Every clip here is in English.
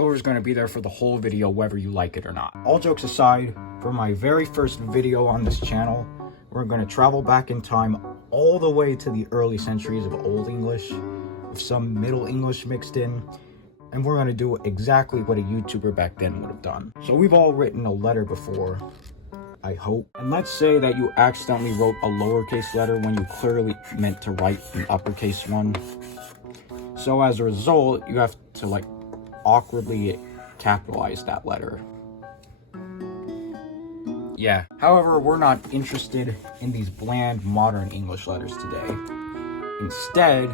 Clover's going to be there for the whole video whether you like it or not. All jokes aside, for my very first video on this channel, we're going to travel back in time all the way to the early centuries of Old English, with some Middle English mixed in, and we're going to do exactly what a YouTuber back then would have done. So we've all written a letter before, I hope. And let's say that you accidentally wrote a lowercase letter when you clearly meant to write an uppercase one. So as a result, you have to like awkwardly capitalize that letter. Yeah, however, we're not interested in these bland modern English letters today. Instead,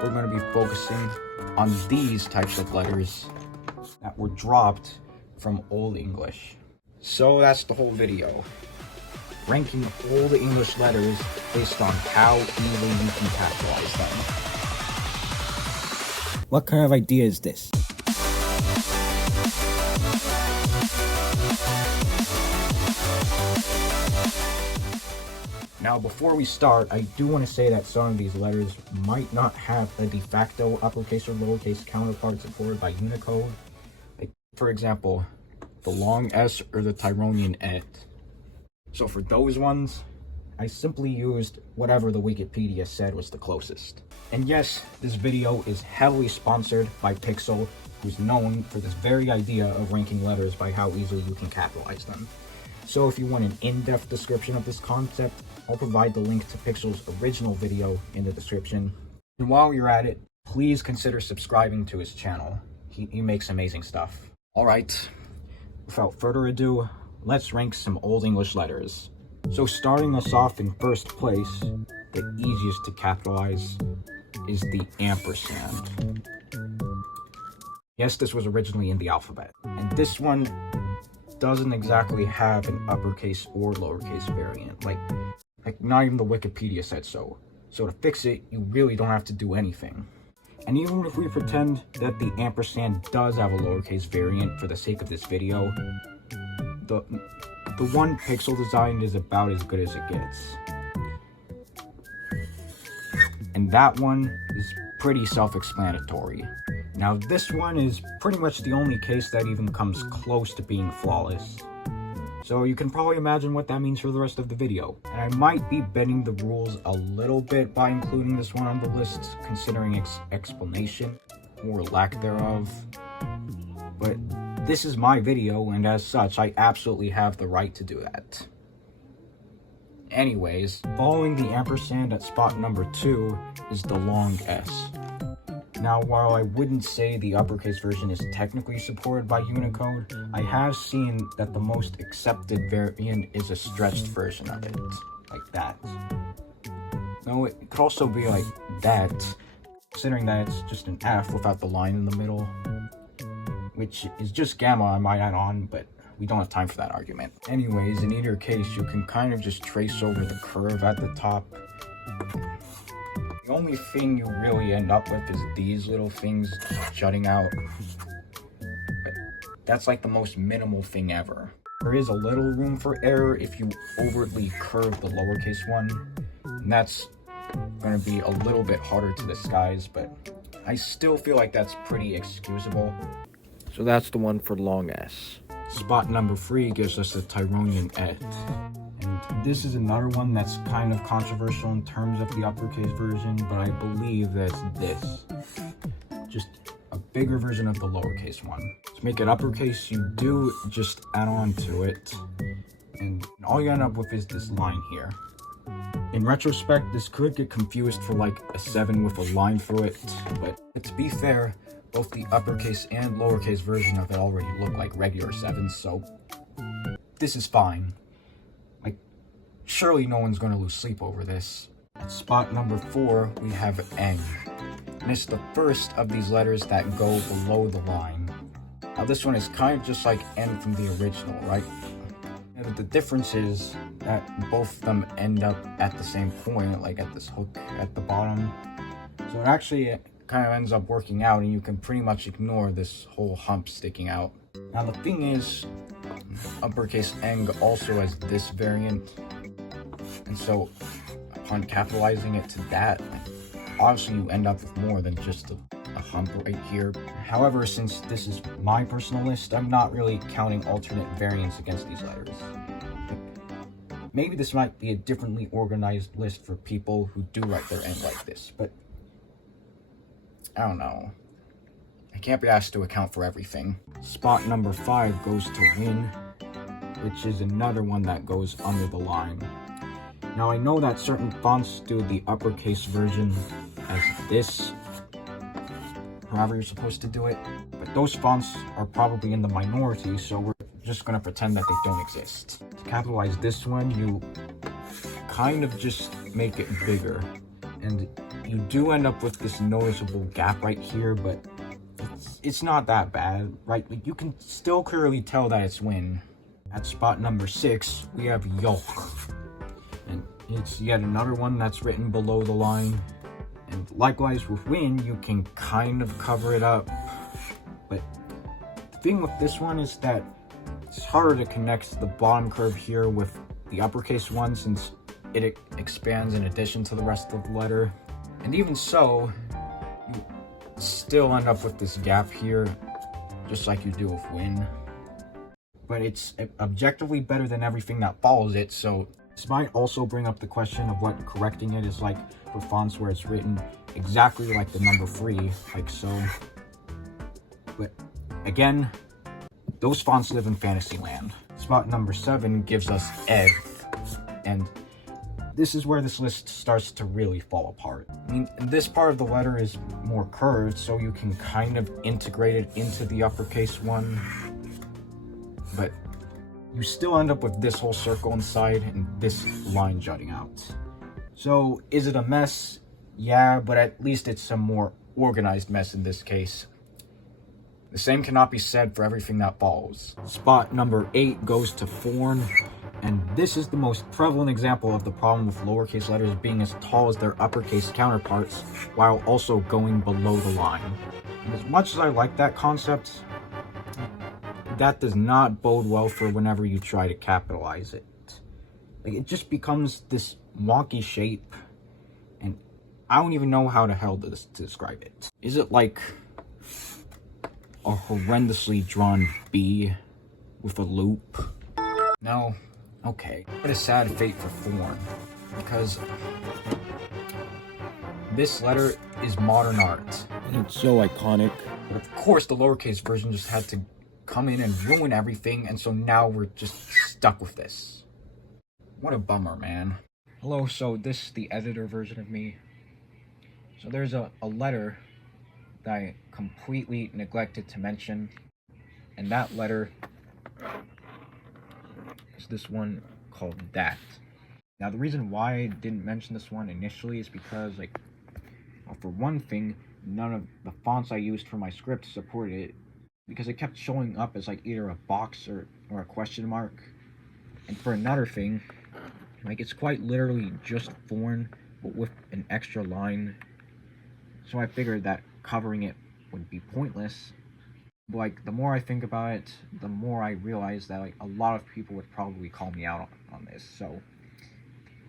we're going to be focusing on these types of letters that were dropped from Old English. So that's the whole video. Ranking all the English letters based on how easily you can capitalize them. What kind of idea is this? Now, before we start, I do want to say that some of these letters might not have a de facto uppercase or lowercase counterpart supported by Unicode. Like, for example, the long S or the Tyronian et. So for those ones, I simply used whatever the Wikipedia said was the closest. And yes, this video is heavily sponsored by Pixel, who's known for this very idea of ranking letters by how easily you can capitalize them. So if you want an in-depth description of this concept, I'll provide the link to Pixel's original video in the description. And while you're at it, please consider subscribing to his channel. He makes amazing stuff. Alright, without further ado, let's rank some Old English letters. So starting us off in first place, the easiest to capitalize is the ampersand. Yes, this was originally in the alphabet. And this one doesn't exactly have an uppercase or lowercase variant. Like not even the Wikipedia said so. So to fix it, you really don't have to do anything. And even if we pretend that the ampersand does have a lowercase variant for the sake of this video, the one Pixel designed is about as good as it gets. And that one is pretty self-explanatory. Now this one is pretty much the only case that even comes close to being flawless. So you can probably imagine what that means for the rest of the video. And I might be bending the rules a little bit by including this one on the list, considering explanation or lack thereof. But this is my video, and as such, I absolutely have the right to do that. Anyways, following the ampersand at spot number 2 is the long S. Now, while I wouldn't say the uppercase version is technically supported by Unicode, I have seen that the most accepted variant is a stretched version of it, like that. No, it could also be like that, considering that it's just an F without the line in the middle, which is just gamma I might add on, but we don't have time for that argument. Anyways, in either case, you can kind of just trace over the curve at the top. The only thing you really end up with is these little things jutting out. But that's like the most minimal thing ever. There is a little room for error if you overtly curve the lowercase one, and that's going to be a little bit harder to disguise, but I still feel like that's pretty excusable. So that's the one for long S. Spot number 3 gives us the Tyronian et. And this is another one that's kind of controversial in terms of the uppercase version, but I believe that it's this. Just a bigger version of the lowercase one. To make it uppercase, you do just add on to it, and all you end up with is this line here. In retrospect, this could get confused for like a 7 with a line through it, but to be fair, both the uppercase and lowercase version of it already look like regular 7s, so this is fine. Like, surely no one's going to lose sleep over this. At spot number 4, we have N. And it's the first of these letters that go below the line. Now this one is kind of just like N from the original, right? And the difference is that both of them end up at the same point, like at this hook at the bottom. So it actually kind of ends up working out, and you can pretty much ignore this whole hump sticking out. Now the thing is, uppercase N also has this variant, and so upon capitalizing it to that, obviously you end up with more than just the a hump right here. However, since this is my personal list, I'm not really counting alternate variants against these letters. Maybe this might be a differently organized list for people who do write their end like this, but I don't know. I can't be asked to account for everything. Spot number 5 goes to win, which is another one that goes under the line. Now I know that certain fonts do the uppercase version as this, however you're supposed to do it, but those fonts are probably in the minority, so we're just gonna pretend that they don't exist. To capitalize this one, you kind of just make it bigger, and you do end up with this noticeable gap right here, but it's not that bad, right? Like, you can still clearly tell that it's win. At spot number 6, we have yolk, and it's yet another one that's written below the line. And likewise with win, you can kind of cover it up, but the thing with this one is that it's harder to connect the bottom curve here with the uppercase one, since it expands in addition to the rest of the letter. And even so, you still end up with this gap here, just like you do with win. But it's objectively better than everything that follows it, so this might also bring up the question of what correcting it is like for fonts where it's written exactly like the number 3, like so. But again, those fonts live in fantasy land. Spot number 7 gives us ed, and this is where this list starts to really fall apart. I mean, this part of the letter is more curved, so you can kind of integrate it into the uppercase one, but you still end up with this whole circle inside and this line jutting out. So is it a mess? Yeah, but at least it's a more organized mess in this case. The same cannot be said for everything that follows. Spot number 8 goes to form, and this is the most prevalent example of the problem with lowercase letters being as tall as their uppercase counterparts while also going below the line. And as much as I like that concept, that does not bode well for whenever you try to capitalize it. Like, it just becomes this wonky shape, and I don't even know how the hell to describe it. Is it like a horrendously drawn B with a loop? No? Okay. What a sad fate for form, because this letter is modern art, and it's so iconic. But of course the lowercase version just had to come in and ruin everything, and so now we're just stuck with this. What a bummer, man. Hello, so this is the editor version of me. So there's a letter that I completely neglected to mention, and that letter is this one called that. Now the reason why I didn't mention this one initially is because, like, well, for one thing, none of the fonts I used for my script supported it, because it kept showing up as like either a box or a question mark. And for another thing, like, it's quite literally just form, but with an extra line. So I figured that covering it would be pointless. But, like, the more I think about it, the more I realize that, like, a lot of people would probably call me out on this. So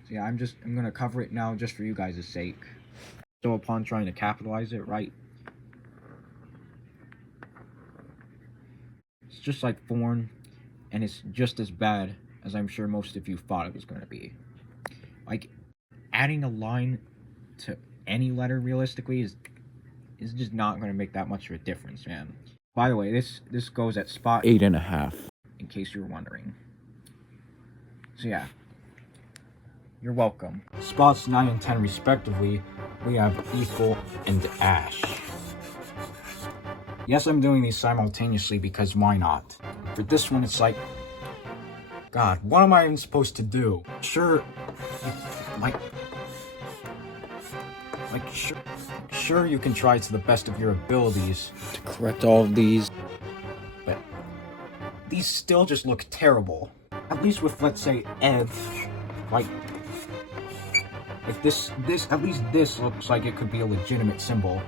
yeah, I'm gonna cover it now just for you guys' sake. So upon trying to capitalize it, right, it's just like form, and it's just as bad as I'm sure most of you thought it was going to be. Like, adding a line to any letter realistically is just not going to make that much of a difference, man. By the way, this goes at spot 8.5, in case you were wondering. So yeah, you're welcome. Spots 9 and 10 respectively, we have equal and ash. Yes, I'm doing these simultaneously because why not? For this one, it's like, God, what am I even supposed to do? Sure, sure you can try to the best of your abilities to correct all of these, but these still just look terrible. At least with, let's say, Ev, like this, at least this looks like it could be a legitimate symbol,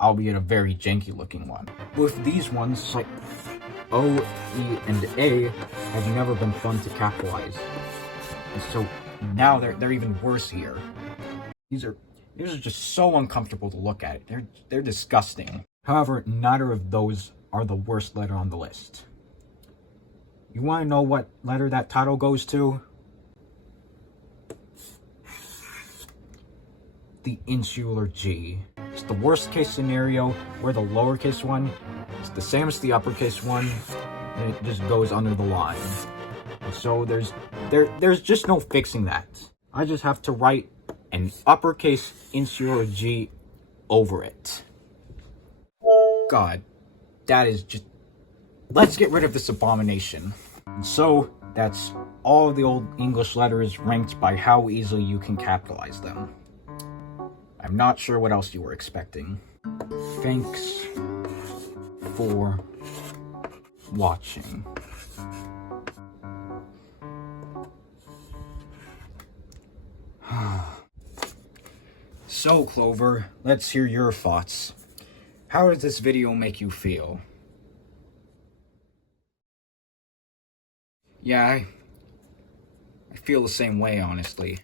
albeit a very janky looking one. With these ones, like O, E, and A have never been fun to capitalize, and so now they're even worse here. These These are just so uncomfortable to look at. They're disgusting. However, neither of those are the worst letter on the list. You want to know what letter that title goes to? The insular G. It's the worst case scenario where the lowercase one is the same as the uppercase one, and it just goes under the line. And so there's just no fixing that. I just have to write an uppercase insular G over it. God, that is just... Let's get rid of this abomination. And so, that's all the old English letters ranked by how easily you can capitalize them. I'm not sure what else you were expecting. Thanks for watching. So, Clover, let's hear your thoughts. How does this video make you feel? Yeah, I feel the same way, honestly.